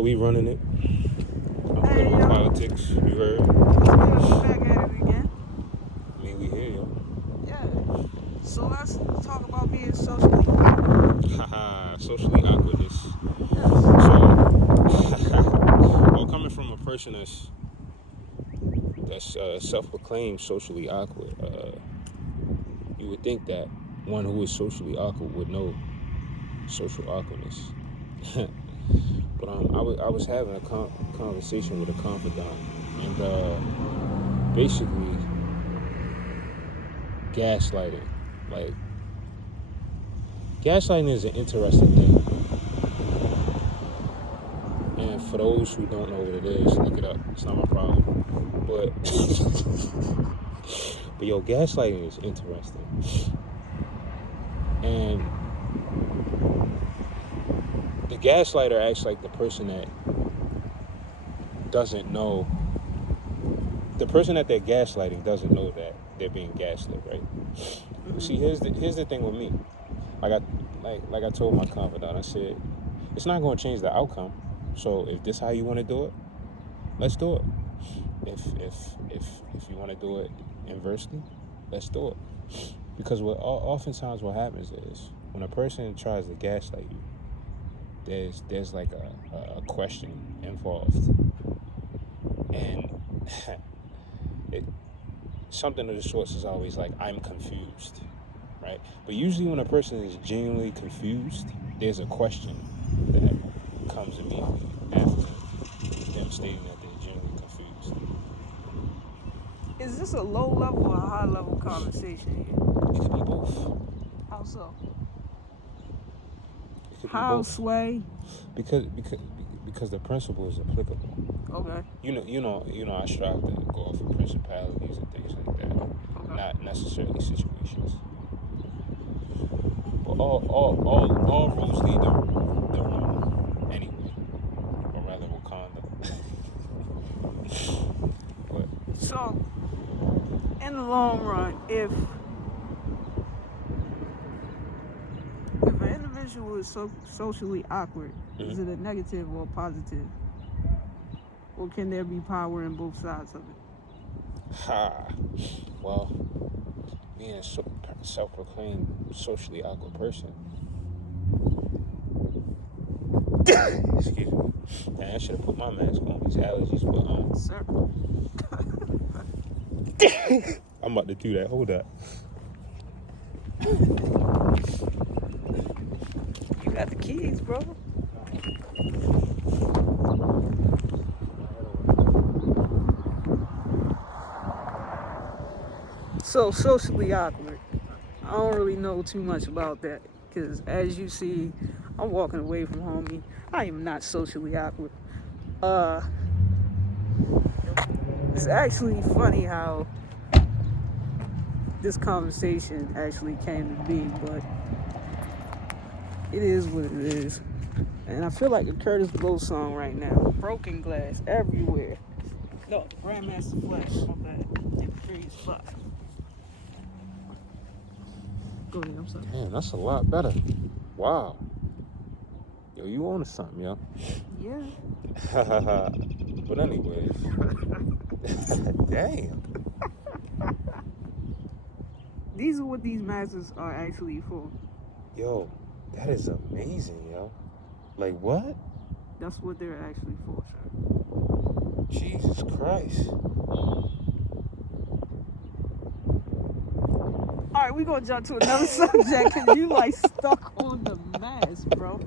We running it. I'm Hey, good with yo. politics. You heard? We're back at it again. I mean, we here, yo. Yeah. So let's talk about being socially awkward. Haha, socially awkwardness. Yes. Well, coming from a person that's self-proclaimed socially awkward, you would think that one who is socially awkward would know social awkwardness. But I was having a conversation with a confidant, and basically gaslighting. Like gaslighting is an interesting thing, and for those who don't know what it is, look it up. It's not my problem. But but yo, gaslighting is interesting, and the gaslighter acts like the person that doesn't know. The person that they're gaslighting doesn't know that they're being gaslit, right? But see, here's the thing with me. Like I told my confidant, I said, it's not going to change the outcome. So if this how you want to do it, let's do it. If you want to do it inversely, let's do it. Because oftentimes what happens is when a person tries to gaslight you, there's like a question involved, and something of the sorts is always like, I'm confused, right? But usually when a person is genuinely confused, there's a question that comes immediately after them stating that they're genuinely confused. Is this a low level or a high level conversation here? It could be both. How so? It could be How both. sway? Because the principle is applicable. Okay. You know, I strive to go off of principalities and things like that, Okay. not necessarily situations. But all roads lead to Rome anyway, or rather Wakanda. But So, in the long run, if an individual is socially awkward, is it a negative or a positive? Or can there be power in both sides of it? well, being a self-proclaimed socially awkward person. Excuse me. Man, I should have put my mask on. These allergies, but Sir. I'm about to do that. Hold up. You got the keys, bro. So, socially awkward. I don't really know too much about that because, as you see, I'm walking away from homie. I am not socially awkward. It's actually funny how this conversation actually came to be, but it is what it is. And I feel like a Curtis Blow song right now. Broken glass everywhere. No, Grandmaster Flash, my bad. It freeze fuck. Go ahead, I'm sorry. Damn, that's a lot better. Wow. Yo, you on to something, yo. Yeah. But anyways. Damn. These are what these masters are actually for. Yo, that is amazing, yo. Like, what? That's what they're actually for, sir. Jesus Christ. Alright, we're gonna jump to another subject because you like stuck on the mask, bro.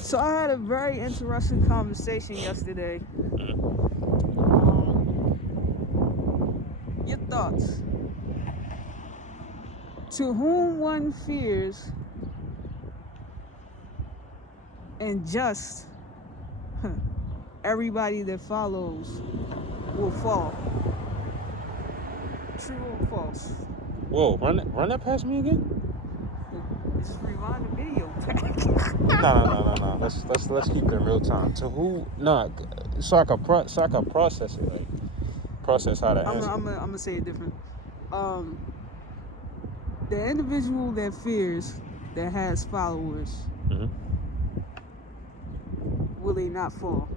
So I had a very interesting conversation yesterday. Your thoughts. To whom one fears and just everybody that follows will fall. True or false? Whoa, run that past me again? Just rewind the video back. No. Let's keep it in real time. To who? Nah, so I can process it, right? Process how to answer. I'm gonna say it different. The individual that fears, that has followers, will they not fall?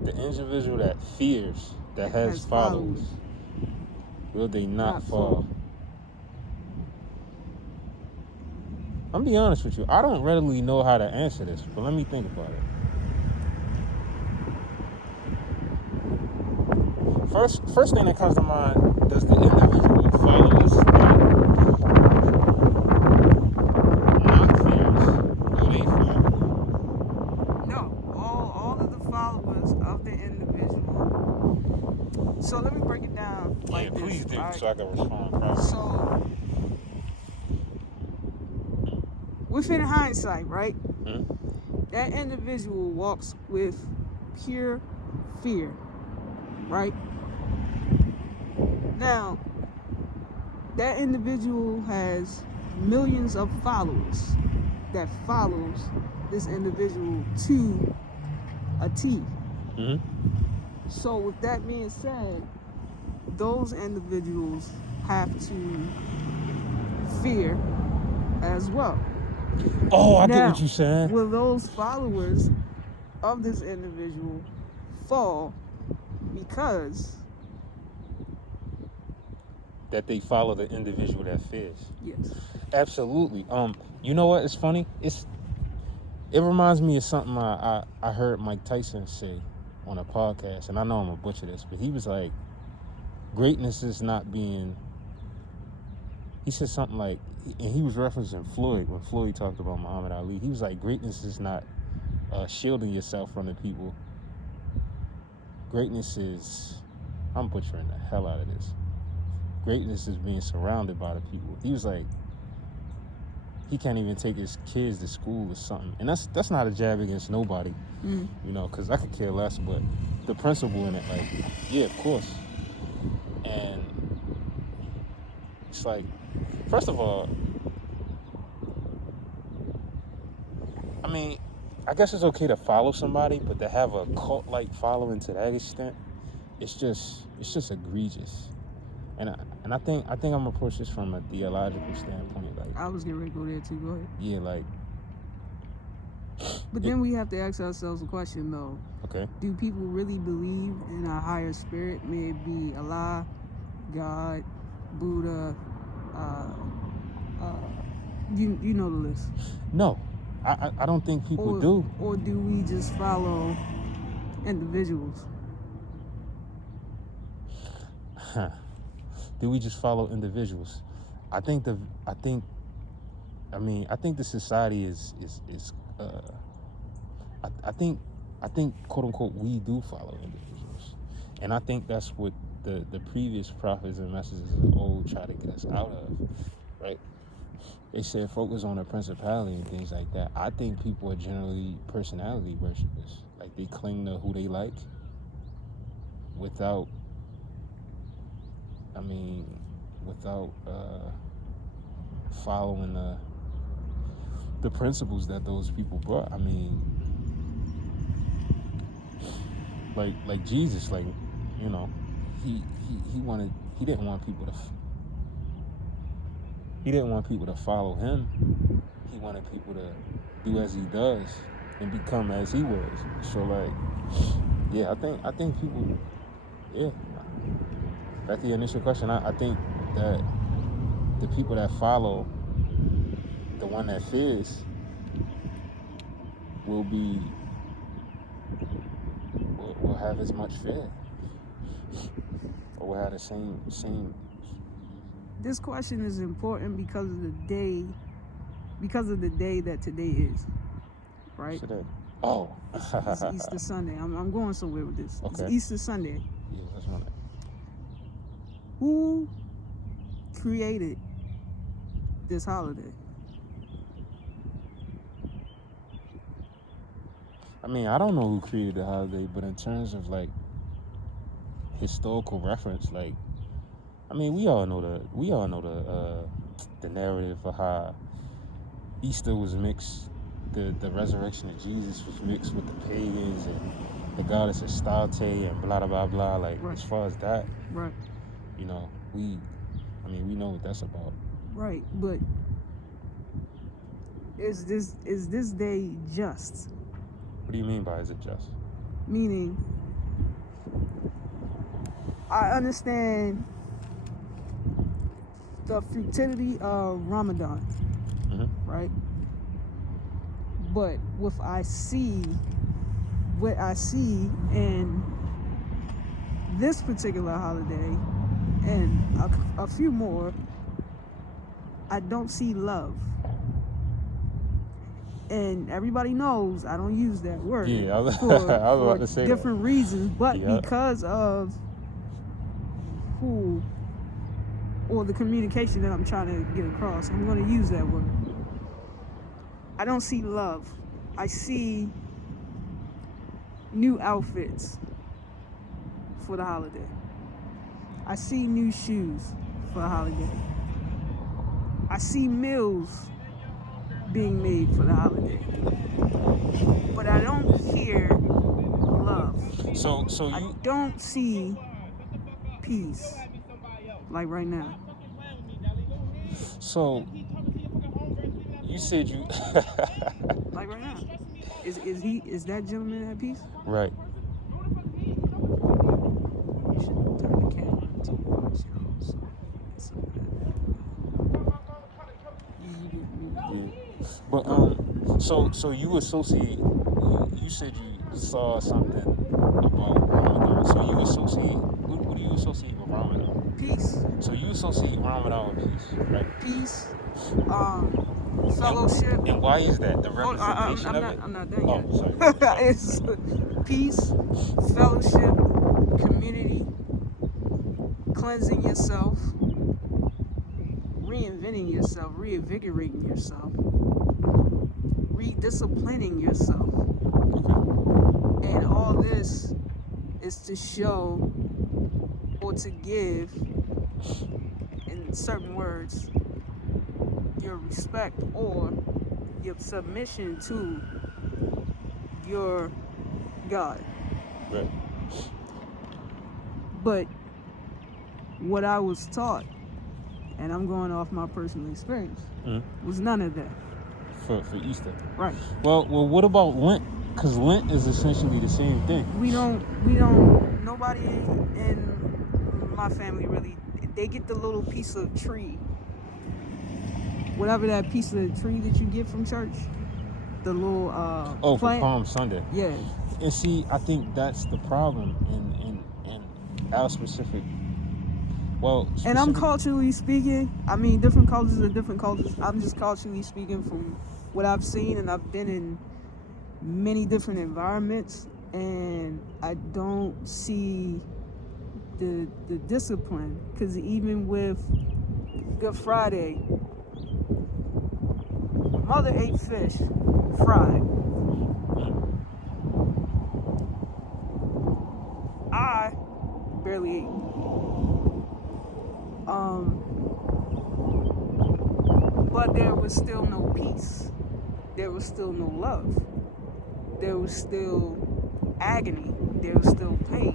The individual that fears, that has followers, will they not fall? I'm gonna be honest with you. I don't readily know how to answer this, but let me think about it. First thing that comes to mind, does the individual followers not fears, will they fall? No, all of the followers of the individual. So let me break it down like this. Please do, right? so I can respond properly. So, within hindsight, right? That individual walks with pure fear, right? Now, that individual has millions of followers that follows this individual to a T. So with that being said, those individuals have to fear as well. Oh, I get what you're saying. Will those followers of this individual fall because that they follow the individual that fears? Yes. Absolutely. You know what? It's funny. It reminds me of something I heard Mike Tyson say on a podcast, and I know I'm gonna butcher this, but he was like, greatness is not being. He said something like, and he was referencing Floyd when Floyd talked about Muhammad Ali. He was like, greatness is not shielding yourself from the people. Greatness is, I'm butchering the hell out of this. Greatness is being surrounded by the people. He was like, he can't even take his kids to school or something. And that's not a jab against nobody, you know, because I could care less, but the principle in it, like, yeah, of course. And it's like, first of all, I mean, I guess it's okay to follow somebody, but to have a cult-like following to that extent, it's just egregious. And I think I'm gonna approach this from a theological standpoint. Like, I was getting ready to go there too. Go ahead. Yeah, like. But then we have to ask ourselves a question, though. Okay. Do people really believe in a higher spirit? May it be Allah, God, Buddha, you know the list. No, I don't think people do. Or do we just follow individuals? Do we just follow individuals? I think the society is I think quote unquote we do follow individuals, and I think that's what the previous prophets and messages of the old try to get us out of, right? They said focus on the principality and things like that. I think people are generally personality worshipers. Like, they cling to who they like without following the principles that those people brought. I mean, like Jesus, like, you know, he didn't want people to follow him. He wanted people to do as he does and become as he was. So, like, yeah, I think people, yeah. Back to your initial question, I think that the people that follow the one that fears will have as much fear, or will have the same. This question is important because of the day that today is, right? Today. Oh. It's Easter Sunday. I'm going somewhere with this. Okay. It's Easter Sunday. Yeah, that's right. Who created this holiday? I mean, I don't know who created the holiday, but in terms of, like, historical reference, like, I mean, we all know the narrative for how Easter was mixed, the resurrection of Jesus was mixed with the pagans and the goddess Astarte and blah blah blah. Like, right. As far as that, right? You know, we know what that's about. Right, but is this day just? What do you mean by is it just? Meaning, I understand the futility of Ramadan, right? But what I see in this particular holiday and a few more, I don't see love. And everybody knows I don't use that word about to say different reasons, but Yeah. because of who or the communication that I'm trying to get across, I'm going to use that word. I don't see love. I see new outfits for the holiday. I see new shoes for the holiday. I see meals being made for the holiday. But I don't hear love. So I you don't see peace like right now. so you said you Like right now. Is that gentleman at peace? right. You should turn the camera too much, so you get moved. Yeah. But so you associate you said you saw something about Ramadan. So you associate what do you associate with Ramadan? Peace. So you associate Ramadan with peace, right? Peace. Fellowship. And why is that? The representation of it? I'm not done yet. Oh, sorry. It's peace, fellowship, community, cleansing yourself, reinventing yourself, reinvigorating yourself, redisciplining yourself. And all this is to show or to give, in certain words, your respect or your submission to your God. Right. But what I was taught, and I'm going off my personal experience, was none of that. For Easter. Right. Well, what about Lent? Because Lent is essentially the same thing. We don't, nobody in my family really, they get the little piece of tree. Whatever that piece of the tree that you get from church, the little for plant. Palm Sunday. Yeah. And see, I think that's the problem in our specific. Well, and I'm culturally speaking. I mean, different cultures are different cultures. I'm just culturally speaking from what I've seen, and I've been in many different environments, and I don't see the discipline. Because even with Good Friday, Mother ate fish fried. I barely ate. But there was still no peace. There was still no love. There was still agony. There was still pain.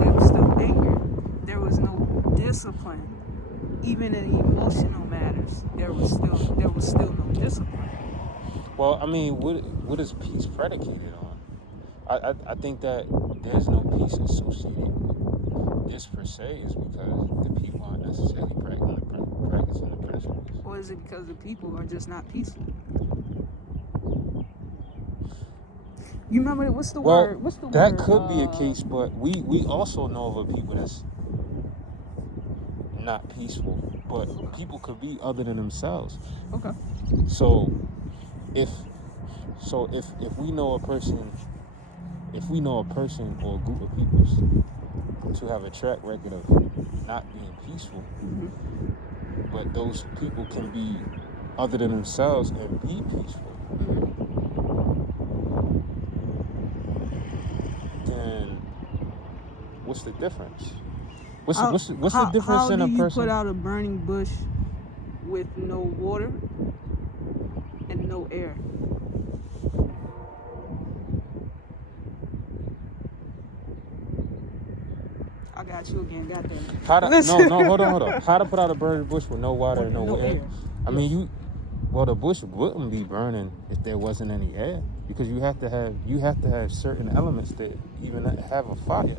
There was still anger. There was no discipline. Even in emotional matters, there was still no discipline. Well, I mean, what is peace predicated on? I think that there's no peace associated with this per se is because the people aren't necessarily practicing the principles. Or is it because the people are just not peaceful? You remember what's the word? What's the that word? Could be a case, but we also know of a people that's not peaceful, but people could be other than themselves. Okay. So if we know a person or a group of people to have a track record of not being peaceful, but those people can be other than themselves and be peaceful, then what's the difference? What's the difference in a person? How do you put out a burning bush with no water and no air? I got you again. Goddamn. Hold on. How to put out a burning bush with no water and no air? I mean, the bush wouldn't be burning if there wasn't any air. because you have to have certain elements that even have a fire.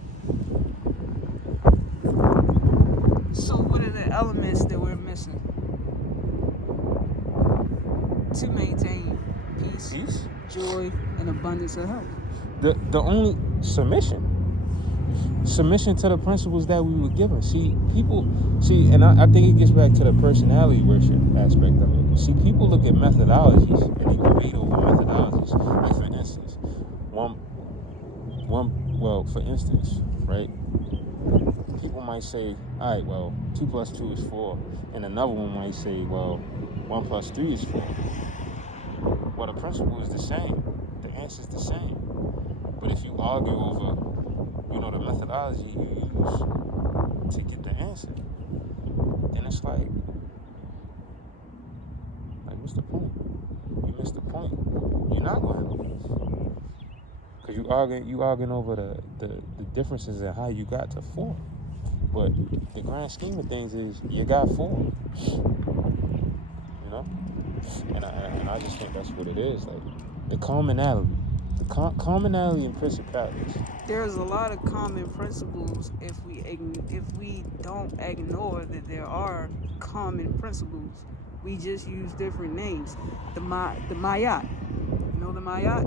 So what are the elements that we're missing to maintain peace, joy, and abundance of health? The only submission to the principles that we were given. And I think it gets back to the personality worship aspect of it. See, people look at methodologies and they debate over methodologies. Like for instance, for instance, right? People might say, all right, well, 2 plus 2 is 4. And another one might say, well, 1 plus 3 is 4. Well, the principle is the same. The answer is the same. But if you argue over, the methodology you use to get the answer, then it's like what's the point? You missed the point. You're not going to lose. Because you arguing over the differences in how you got to 4. But the grand scheme of things is you got 4. And I just think that's what it is. Like the commonality. Commonality and principalities. There's a lot of common principles if we don't ignore that there are common principles. We just use different names. The Mayat. You know the Mayat?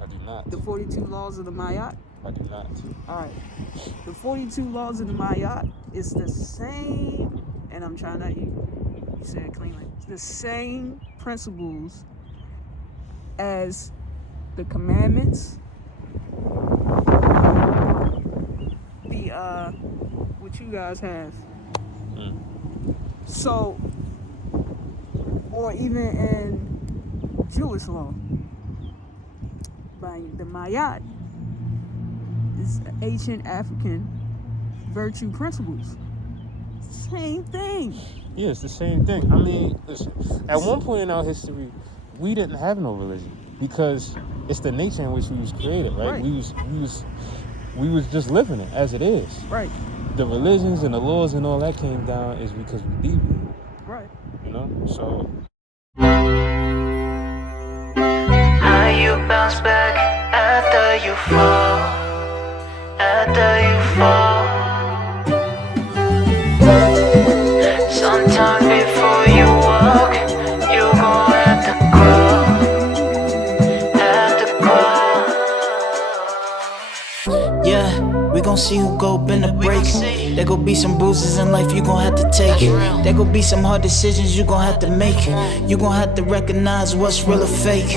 I do not. The 42 laws of the Mayat? I do not. All right. The 42 laws of the Mayat is the same, and I'm trying to, you said it cleanly. It's the same principles as the commandments, what you guys have. So, or even in Jewish law, by the Mayat, is ancient African virtue principles. Same thing. Yeah, it's the same thing. I mean, listen, at one point in our history, we didn't have no religion because it's the nature in which we was created, right? We was just living it as it is. Right. The religions and the laws and all that came down is because we deviated. Right. So. How you bounce back after you fall, Sometimes before you walk, you gon' have to crawl, Yeah, we gon' see who go bend the brakes. There gon' be some bruises in life you gon' have to take. There gon' be some hard decisions you gon' have to make. You gon' have to recognize what's real or fake.